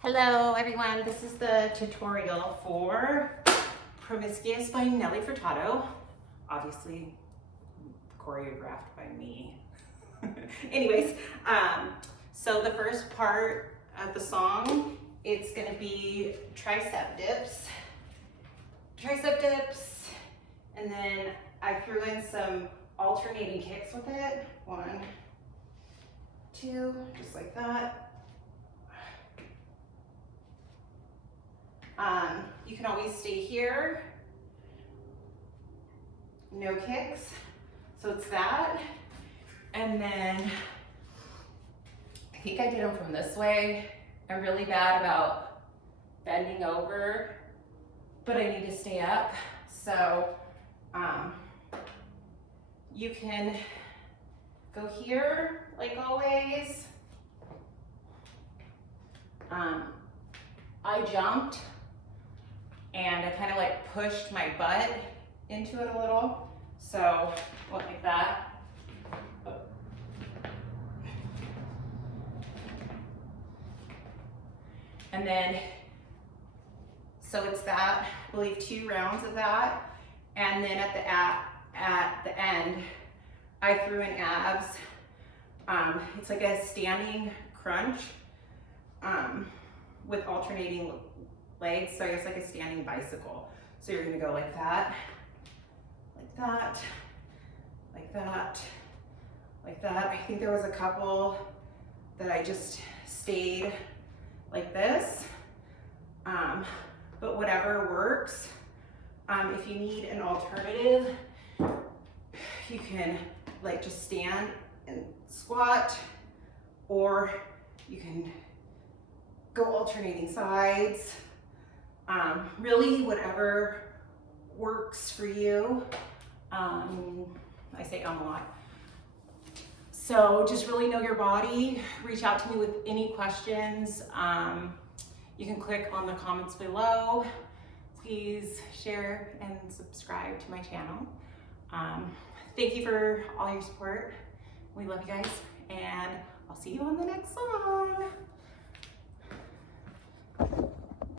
Hello everyone, this is the tutorial for Promiscuous by Nelly Furtado, obviously choreographed by me. Anyways, so the first part of the song, it's gonna be tricep dips, and then I threw in some alternating kicks with it. 1, 2, just like that. You can always stay here, no kicks, so it's that. And then, I think I did them from this way. I'm really bad about bending over, but I need to stay up. So you can go here, like always. I jumped and I kind of like pushed my butt into it a little. So like that. And then, so it's that, I believe 2 rounds of that. And then at the end, I threw in abs. It's like a standing crunch with alternating legs. So I guess like a standing bicycle. So you're gonna go like that, like that, like that, like that. I think there was a couple that I just stayed like this, but whatever works. If you need an alternative, you can like just stand and squat, or you can go alternating sides. Really whatever works for you. I say a lot. So just really know your body. Reach out to me with any questions. You can click on the comments below. Please share and subscribe to my channel. Thank you for all your support. We love you guys, and I'll see you on the next song.